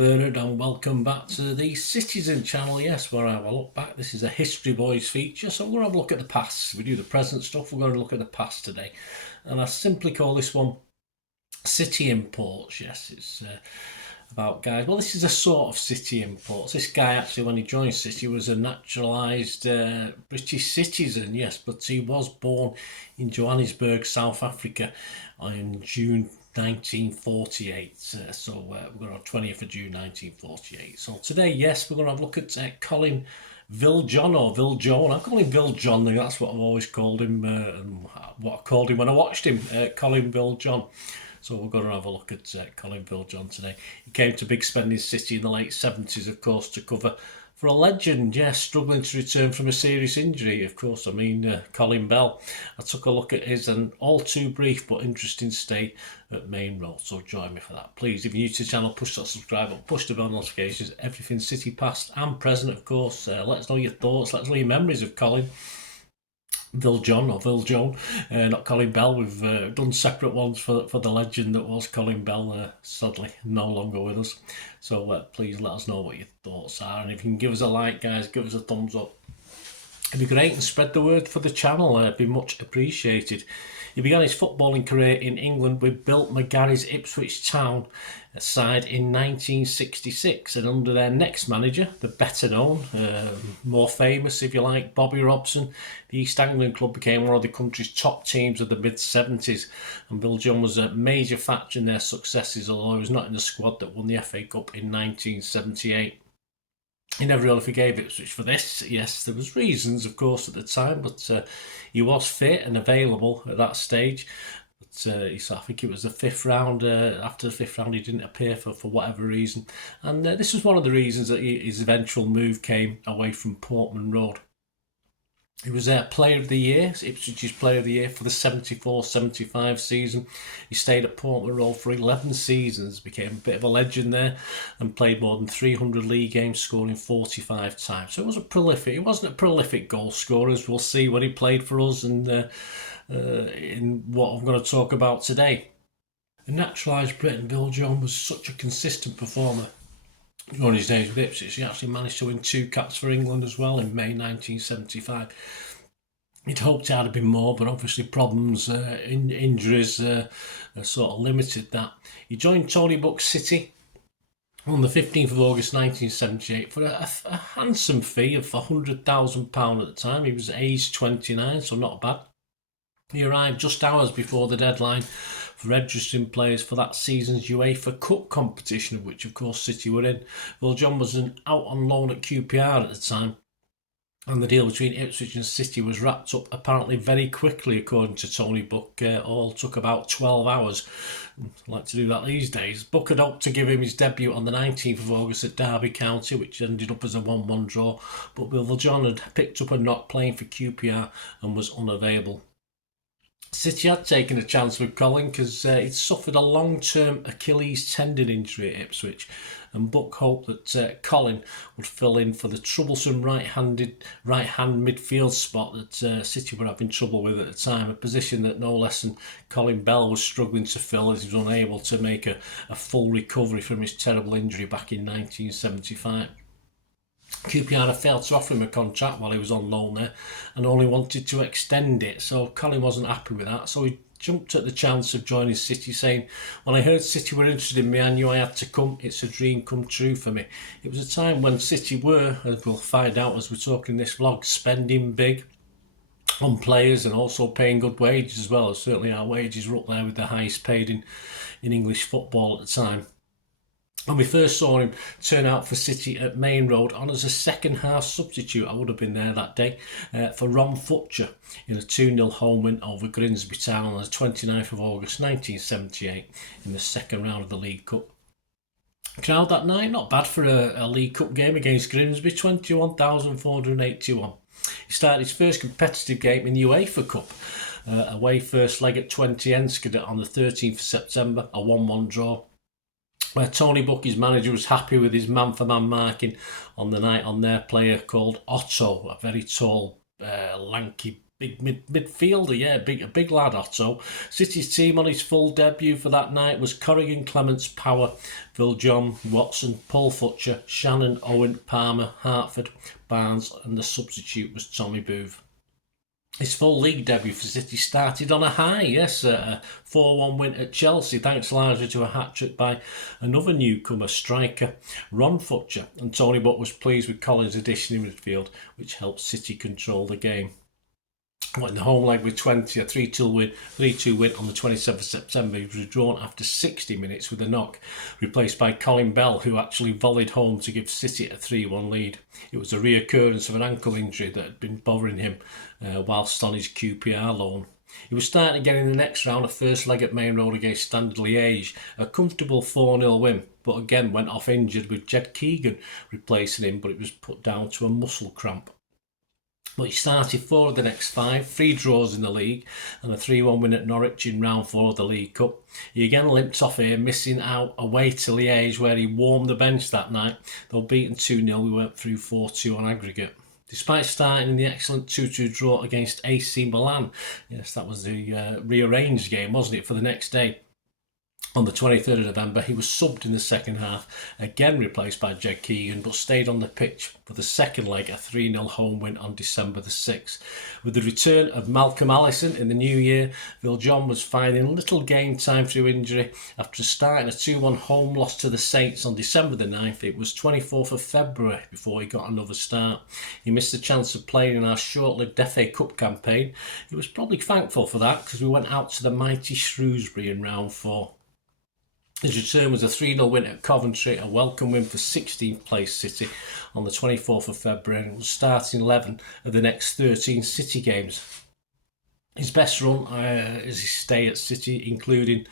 Bernard and welcome back to the Citizen channel, yes, where I will look back. This is a History Boys feature, so we're going to have a look at the past. We do the present stuff, we're going to look at the past today. And I simply call this one City Imports, yes, it's about guys. Well, this is a sort of City Imports. This guy actually, when he joined City, was a naturalised British citizen, yes, but he was born in Johannesburg, South Africa in June 1948, so we're on 20th of June 1948. So today, yes, we're going to have a look at Colin Viljoen or Viljoen. I call him Viljoen, that's what I've always called him, and what I called him when I watched him, Colin Viljoen. So we're going to have a look at Colin Viljoen today. He came to Big Spending City in the late 70s, of course, to cover for a legend, yes, struggling to return from a serious injury, of course. I mean, Colin Bell. I took a look at his and all too brief but interesting stay at Main Road. So join me for that. Please, if you're new to the channel, push that subscribe button, push the bell notifications, everything City past and present, of course. Let us know your thoughts, let us know your memories of Colin Viljoen or Viljoen, not Colin Bell. We've done separate ones for the legend that was Colin Bell, sadly no longer with us. So please let us know what your thoughts are, and if you can give us a like, guys, give us a thumbs up. It'd be great, and spread the word for the channel. It'd be much appreciated. He began his footballing career in England with Bill McGarry's Ipswich Town side in 1966, and under their next manager, the better known, more famous if you like, Bobby Robson, the East Anglian club became one of the country's top teams of the mid-70s, and Viljoen was a major factor in their successes, although he was not in the squad that won the FA Cup in 1978. He never really forgave Ipswich for this. Yes, there was reasons, of course, at the time, but he was fit and available at that stage. But I think it was the fifth round. After the fifth round, he didn't appear for whatever reason. And this was one of the reasons that his eventual move came away from Portman Road. He was Player of the Year, Ipswich's Player of the Year for the 74-75 season. He stayed at Portman Road for 11 seasons, became a bit of a legend there, and played more than 300 league games, scoring 45 times. So it wasn't prolific. He wasn't a prolific goal scorer, as we'll see when he played for us, and in what I'm going to talk about today. The naturalised Briton, Viljoen was such a consistent performer. During his days with Ipswich, he actually managed to win 2 caps for England as well in May 1975. He'd hoped it had been more, but obviously problems, injuries sort of limited that. He joined Tony Buck's City on the 15th of August 1978 for a handsome fee of £100,000 at the time. He was aged 29, so not bad. He arrived just hours before the deadline for registering players for that season's UEFA Cup competition, of which of course City were in. Viljoen was out on loan at QPR at the time, and the deal between Ipswich and City was wrapped up apparently very quickly, according to Tony Buck. All took about 12 hours. I like to do that these days. Buck had hoped to give him his debut on the 19th of August at Derby County, which ended up as a 1-1 draw, but Viljoen had picked up a knock playing for QPR and was unavailable. City had taken a chance with Colin because he'd suffered a long-term Achilles tendon injury at Ipswich, and Buck hoped that Colin would fill in for the troublesome right-hand midfield spot that City were having trouble with at the time, a position that no less than Colin Bell was struggling to fill, as he was unable to make a full recovery from his terrible injury back in 1975. QPR had failed to offer him a contract while he was on loan there and only wanted to extend it, so Colin wasn't happy with that, so he jumped at the chance of joining City, saying, "When I heard City were interested in me, I knew I had to come. It's a dream come true for me." It was a time when City were, as we'll find out as we're talking this vlog, spending big on players and also paying good wages as well. Certainly our wages were up there with the highest paid in English football at the time. When we first saw him turn out for City at Main Road on as a second half substitute, I would have been there that day, for Ron Futcher in a 2-0 home win over Grimsby Town on the 29th of August 1978 in the second round of the League Cup. Crowd that night, not bad for a League Cup game against Grimsby, 21,481. He started his first competitive game in the UEFA Cup, away first leg at 20 Enschede on the 13th of September, a 1-1 draw, where Tony Buck, his manager, was happy with his man-for-man marking on the night on their player called Otto, a very tall, lanky big midfielder, yeah, a big lad, Otto. City's team on his full debut for that night was Corrigan, Clements, Power, Viljoen, Watson, Paul Futcher, Shannon, Owen, Palmer, Hartford, Barnes, and the substitute was Tommy Booth. His full league debut for City started on a high, yes, a 4-1 win at Chelsea, thanks largely to a hat-trick by another newcomer striker, Ron Futcher, and Tony Butt was pleased with Colin's addition in midfield, which helped City control the game. Went in the home leg with 20, a 3-2 win on the 27th of September. He was drawn after 60 minutes with a knock, replaced by Colin Bell, who actually volleyed home to give City a 3-1 lead. It was a reoccurrence of an ankle injury that had been bothering him whilst on his QPR loan. He was starting again in the next round, a first leg at Main Road against Standard Liège, a comfortable 4-0 win, but again went off injured with Jed Keegan replacing him, but it was put down to a muscle cramp. But he started 4 of the next 5, 3 draws in the league and a 3-1 win at Norwich in round 4 of the League Cup. He again limped off here, missing out away to Liège where he warmed the bench that night. Though beaten 2-0, we went through 4-2 on aggregate. Despite starting in the excellent 2-2 draw against AC Milan, yes, that was the rearranged game, wasn't it, for the next day. On the 23rd of November, he was subbed in the second half, again replaced by Jed Keegan, but stayed on the pitch for the second leg, a 3-0 home win on December the 6th. With the return of Malcolm Allison in the new year, Viljoen was finding little game time through injury. After starting a 2-1 home loss to the Saints on December the 9th, it was 24th of February before he got another start. He missed the chance of playing in our short-lived FA Cup campaign. He was probably thankful for that because we went out to the mighty Shrewsbury in round 4. His return was a 3-0 win at Coventry, a welcome win for 16th place City on the 24th of February, and was starting 11 of the next 13 City games. His best run is his stay at City, including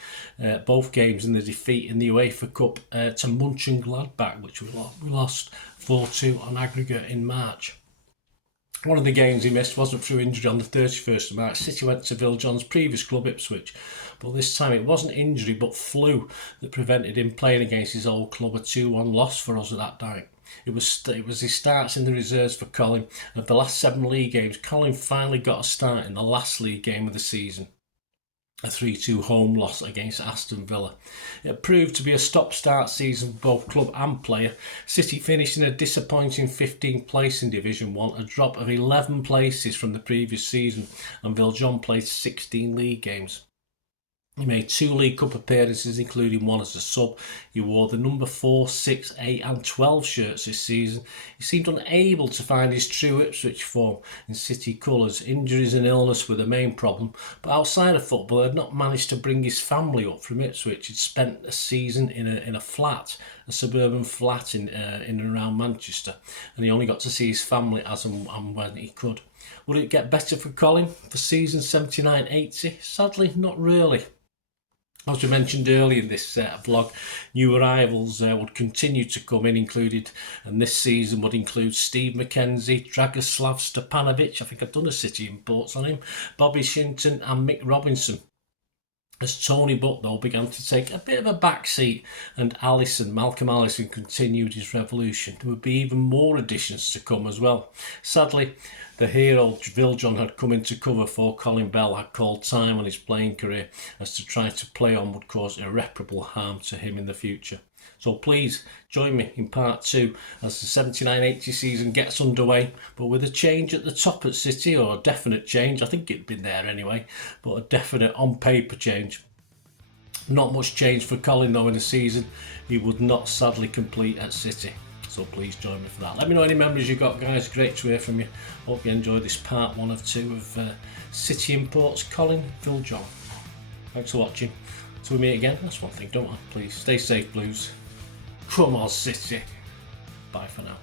both games in the defeat in the UEFA Cup to Mönchengladbach, which we lost 4-2 on aggregate in March. One of the games he missed wasn't through injury on the 31st of March. City went to Viljoen's previous club, Ipswich, but this time it wasn't injury but flu that prevented him playing against his old club, a 2-1 loss for us at that night. It was his starts in the reserves for Colin. Of the last 7 league games, Colin finally got a start in the last league game of the season, a 3-2 home loss against Aston Villa. It proved to be a stop-start season for both club and player. City finished in a disappointing 15th place in Division 1, a drop of 11 places from the previous season, and Viljoen played 16 league games. He made 2 League Cup appearances, including one as a sub. He wore the number 4, 6, 8 and 12 shirts this season. He seemed unable to find his true Ipswich form in City colours. Injuries and illness were the main problem, but outside of football, he had not managed to bring his family up from Ipswich. He'd spent a season in a flat, a suburban flat in and around Manchester, and he only got to see his family as and when he could. Would it get better for Colin for season 79-80? Sadly, not really. As we mentioned earlier in this vlog, new arrivals would continue to come in, and this season would include Steve McKenzie, Dragoslav Stepanovic, I think I've done a City imports on him, Bobby Shinton and Mick Robinson. As Tony Butt, though, began to take a bit of a backseat, and Malcolm Allison continued his revolution. There would be even more additions to come as well. Sadly, the hero Viljoen had come into cover for Colin Bell had called time on his playing career, as to try to play on would cause irreparable harm to him in the future. So please join me in part 2 as the 79-80 season gets underway, but with a change at the top at City, or a definite change. I think it'd been there anyway, but a definite on paper change. Not much change for Colin though in the season. He would not sadly complete at City. So please join me for that. Let me know any memories you got, guys. Great to hear from you. Hope you enjoyed this part 1 of 2 of City Imports Colin Viljoen. Thanks for watching. Till we meet again, that's one thing, don't I? Please stay safe, Blues. Come on, City. Bye for now.